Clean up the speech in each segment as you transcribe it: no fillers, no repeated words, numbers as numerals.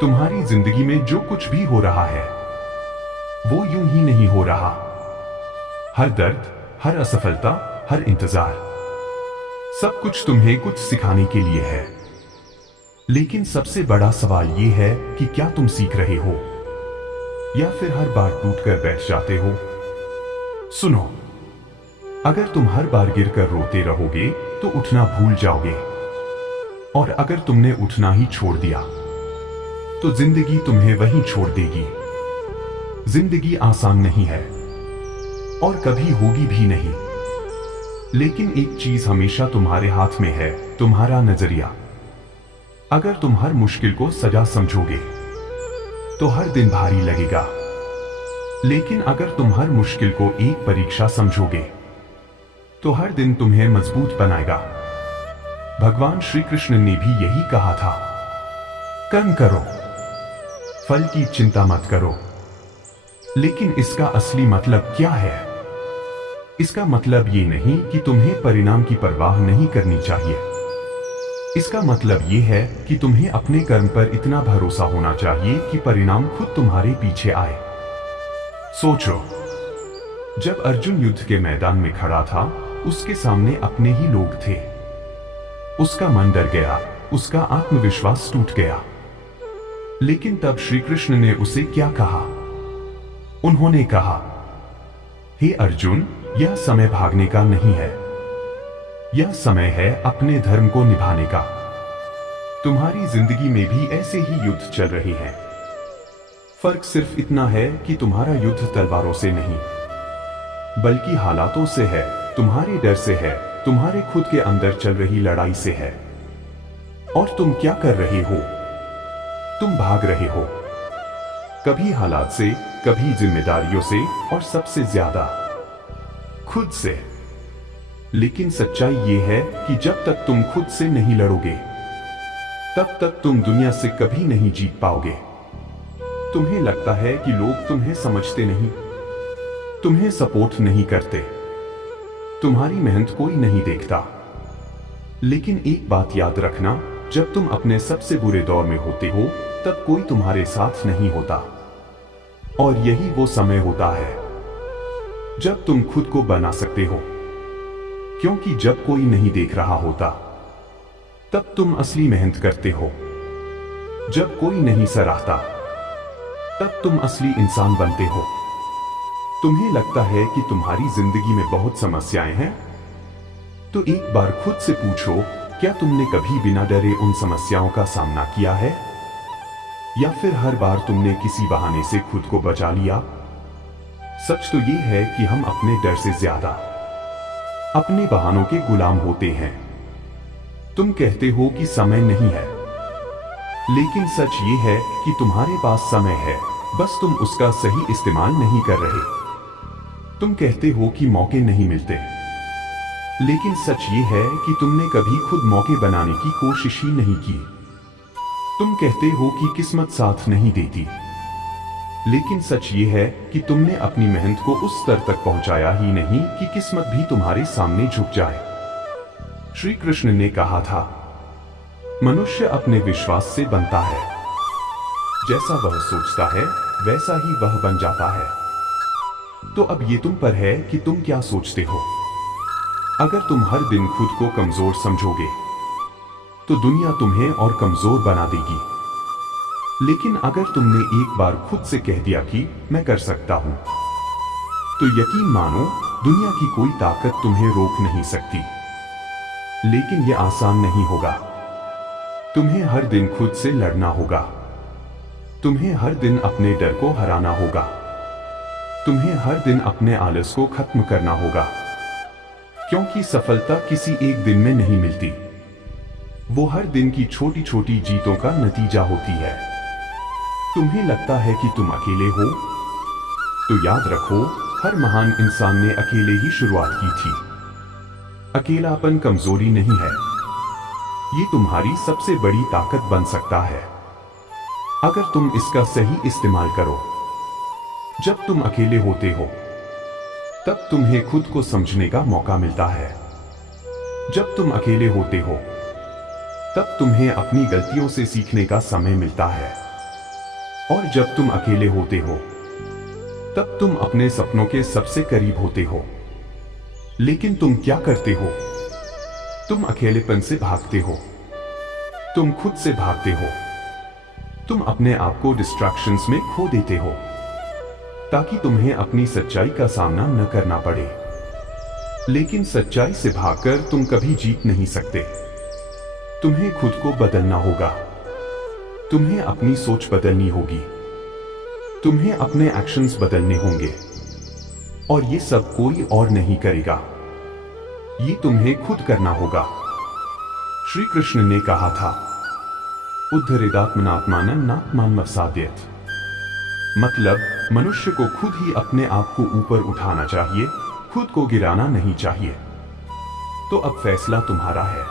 तुम्हारी जिंदगी में जो कुछ भी हो रहा है वो यूं ही नहीं हो रहा। हर दर्द, हर असफलता, हर इंतजार, सब कुछ तुम्हें कुछ सिखाने के लिए है। लेकिन सबसे बड़ा सवाल ये है कि क्या तुम सीख रहे हो या फिर हर बार टूटकर बैठ जाते हो। सुनो, अगर तुम हर बार गिरकर रोते रहोगे तो उठना भूल जाओगे, और अगर तुमने उठना ही छोड़ दिया तो जिंदगी तुम्हें वहीं छोड़ देगी। जिंदगी आसान नहीं है और कभी होगी भी नहीं, लेकिन एक चीज हमेशा तुम्हारे हाथ में है, तुम्हारा नजरिया। अगर तुम हर मुश्किल को सजा समझोगे तो हर दिन भारी लगेगा, लेकिन अगर तुम हर मुश्किल को एक परीक्षा समझोगे तो हर दिन तुम्हें मजबूत बनाएगा। भगवान श्री कृष्ण ने भी यही कहा था, कर्म करो, फल की चिंता मत करो। लेकिन इसका असली मतलब क्या है? इसका मतलब ये नहीं कि तुम्हें परिणाम की परवाह नहीं करनी चाहिए। इसका मतलब ये है कि तुम्हें अपने कर्म पर इतना भरोसा होना चाहिए कि परिणाम खुद तुम्हारे पीछे आए। सोचो, जब अर्जुन युद्ध के मैदान में खड़ा था, उसके सामने अपने ही लोग थे। उसका मन डर गया, उसका आत्मविश्वास टूट गया। लेकिन तब श्री कृष्ण ने उसे क्या कहा? उन्होंने कहा, हे अर्जुन, यह समय भागने का नहीं है, यह समय है अपने धर्म को निभाने का। तुम्हारी जिंदगी में भी ऐसे ही युद्ध चल रहे हैं। फर्क सिर्फ इतना है कि तुम्हारा युद्ध तलवारों से नहीं, बल्कि हालातों से है, तुम्हारे डर से है, तुम्हारे खुद के अंदर चल रही लड़ाई से है। और तुम क्या कर रहे हो? तुम भाग रहे हो, कभी हालात से, कभी जिम्मेदारियों से, और सबसे ज्यादा खुद से। लेकिन सच्चाई ये है कि जब तक तुम खुद से नहीं लड़ोगे तब तक तुम दुनिया से कभी नहीं जीत पाओगे। तुम्हें लगता है कि लोग तुम्हें समझते नहीं, तुम्हें सपोर्ट नहीं करते, तुम्हारी मेहनत कोई नहीं देखता। लेकिन एक बात याद रखना, जब तुम अपने सबसे बुरे दौर में होते हो तब कोई तुम्हारे साथ नहीं होता। और यही वो समय होता है जब तुम खुद को बना सकते हो, क्योंकि जब कोई नहीं देख रहा होता तब तुम असली मेहनत करते हो। जब कोई नहीं सराहता तब तुम असली इंसान बनते हो। तुम्हें लगता है कि तुम्हारी जिंदगी में बहुत समस्याएं हैं? तो एक बार खुद से पूछो, क्या तुमने कभी बिना डरे उन समस्याओं का सामना किया है? या फिर हर बार तुमने किसी बहाने से खुद को बचा लिया? सच तो ये है कि हम अपने डर से ज्यादा अपने बहानों के गुलाम होते हैं। तुम कहते हो कि समय नहीं है, लेकिन सच ये है कि तुम्हारे पास समय है, बस तुम उसका सही इस्तेमाल नहीं कर रहे। तुम कहते हो कि मौके नहीं मिलते, लेकिन सच ये है कि तुमने कभी खुद मौके बनाने की कोशिश ही नहीं की। तुम कहते हो कि किस्मत साथ नहीं देती, लेकिन सच ये है कि तुमने अपनी मेहनत को उस स्तर तक पहुंचाया ही नहीं कि किस्मत भी तुम्हारे सामने झुक जाए। श्री कृष्ण ने कहा था, मनुष्य अपने विश्वास से बनता है, जैसा वह सोचता है वैसा ही वह बन जाता है। तो अब ये तुम पर है कि तुम क्या सोचते हो। अगर तुम हर दिन खुद को कमजोर समझोगे तो दुनिया तुम्हें और कमजोर बना देगी। लेकिन अगर तुमने एक बार खुद से कह दिया कि मैं कर सकता हूं, तो यकीन मानो, दुनिया की कोई ताकत तुम्हें रोक नहीं सकती। लेकिन यह आसान नहीं होगा। तुम्हें हर दिन खुद से लड़ना होगा, तुम्हें हर दिन अपने डर को हराना होगा, तुम्हें हर दिन अपने आलस को खत्म करना होगा। क्योंकि सफलता किसी एक दिन में नहीं मिलती, वो हर दिन की छोटी छोटी जीतों का नतीजा होती है। तुम्हें लगता है कि तुम अकेले हो, तो याद रखो, हर महान इंसान ने अकेले ही शुरुआत की थी। अकेलापन कमजोरी नहीं है, ये तुम्हारी सबसे बड़ी ताकत बन सकता है, अगर तुम इसका सही इस्तेमाल करो। जब तुम अकेले होते हो तब तुम्हें खुद को समझने का मौका मिलता है। जब तुम अकेले होते हो तब तुम्हें अपनी गलतियों से सीखने का समय मिलता है। और जब तुम अकेले होते हो तब तुम अपने सपनों के सबसे करीब होते हो। लेकिन तुम क्या करते हो? तुम अकेलेपन से भागते हो। तुम खुद से भागते हो। तुम अपने आप को डिस्ट्रैक्शंस में खो देते हो ताकि तुम्हें अपनी सच्चाई का सामना न करना पड़े। लेकिन सच्चाई से भागकर तुम कभी जीत नहीं सकते। तुम्हें खुद को बदलना होगा। तुम्हें अपनी सोच बदलनी होगी। तुम्हें अपने एक्शंस बदलने होंगे। और ये सब कोई और नहीं करेगा, ये तुम्हें खुद करना होगा। श्री कृष्ण ने कहा था, उद्धरेदात्मनात्मानं नात्मानमवसाद्येत। मतलब मनुष्य को खुद ही अपने आप को ऊपर उठाना चाहिए, खुद को गिराना नहीं चाहिए। तो अब फैसला तुम्हारा है।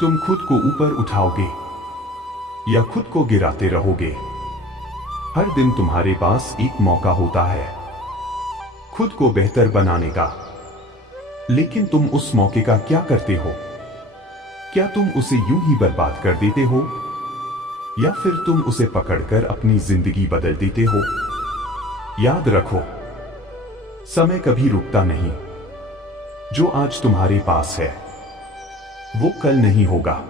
तुम खुद को ऊपर उठाओगे या खुद को गिराते रहोगे। हर दिन तुम्हारे पास एक मौका होता है खुद को बेहतर बनाने का। लेकिन तुम उस मौके का क्या करते हो? क्या तुम उसे यूं ही बर्बाद कर देते हो या फिर तुम उसे पकड़कर अपनी जिंदगी बदल देते हो? याद रखो, समय कभी रुकता नहीं। जो आज तुम्हारे पास है वो कल नहीं होगा।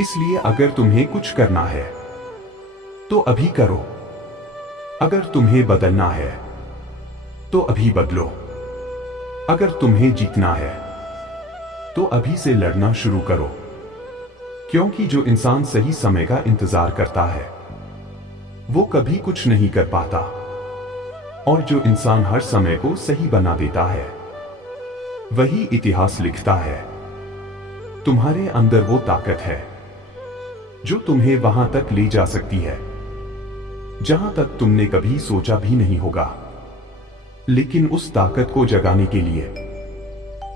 इसलिए अगर तुम्हें कुछ करना है तो अभी करो। अगर तुम्हें बदलना है तो अभी बदलो। अगर तुम्हें जीतना है तो अभी से लड़ना शुरू करो। क्योंकि जो इंसान सही समय का इंतजार करता है वो कभी कुछ नहीं कर पाता, और जो इंसान हर समय को सही बना देता है वही इतिहास लिखता है। तुम्हारे अंदर वो ताकत है जो तुम्हें वहां तक ले जा सकती है जहां तक तुमने कभी सोचा भी नहीं होगा। लेकिन उस ताकत को जगाने के लिए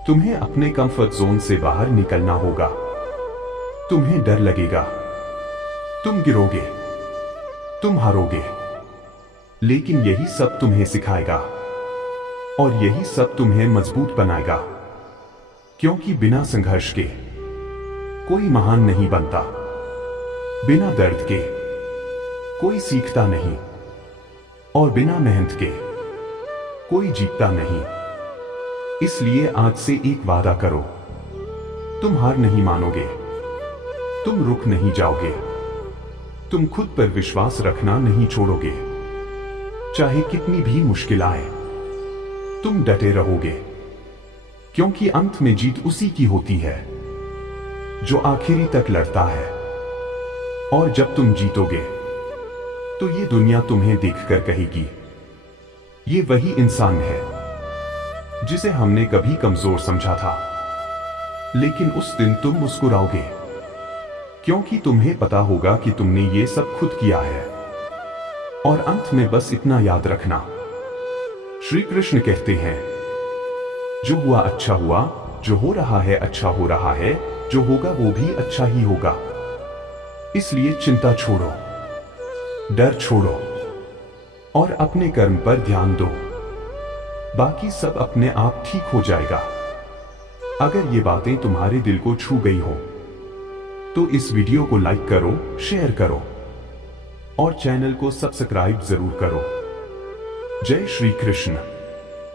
तुम्हें अपने कंफर्ट जोन से बाहर निकलना होगा। तुम्हें डर लगेगा, तुम गिरोगे, तुम हारोगे, लेकिन यही सब तुम्हें सिखाएगा और यही सब तुम्हें मजबूत बनाएगा। क्योंकि बिना संघर्ष के कोई महान नहीं बनता। बिना दर्द के कोई सीखता नहीं, और बिना मेहनत के कोई जीतता नहीं। इसलिए आज से एक वादा करो, तुम हार नहीं मानोगे, तुम रुक नहीं जाओगे, तुम खुद पर विश्वास रखना नहीं छोड़ोगे। चाहे कितनी भी मुश्किल आए तुम डटे रहोगे, क्योंकि अंत में जीत उसी की होती है जो आखिरी तक लड़ता है। और जब तुम जीतोगे तो ये दुनिया तुम्हें देखकर कहेगी, ये वही इंसान है जिसे हमने कभी कमजोर समझा था। लेकिन उस दिन तुम मुस्कुराओगे, क्योंकि तुम्हें पता होगा कि तुमने ये सब खुद किया है। और अंत में बस इतना याद रखना, श्री कृष्ण कहते हैं, जो हुआ अच्छा हुआ, जो हो रहा है अच्छा हो रहा है, जो होगा वो भी अच्छा ही होगा। इसलिए चिंता छोड़ो, डर छोड़ो और अपने कर्म पर ध्यान दो। बाकी सब अपने आप ठीक हो जाएगा। अगर ये बातें तुम्हारे दिल को छू गई हो तो इस वीडियो को लाइक करो, शेयर करो और चैनल को सब्सक्राइब जरूर करो। जय श्री कृष्ण।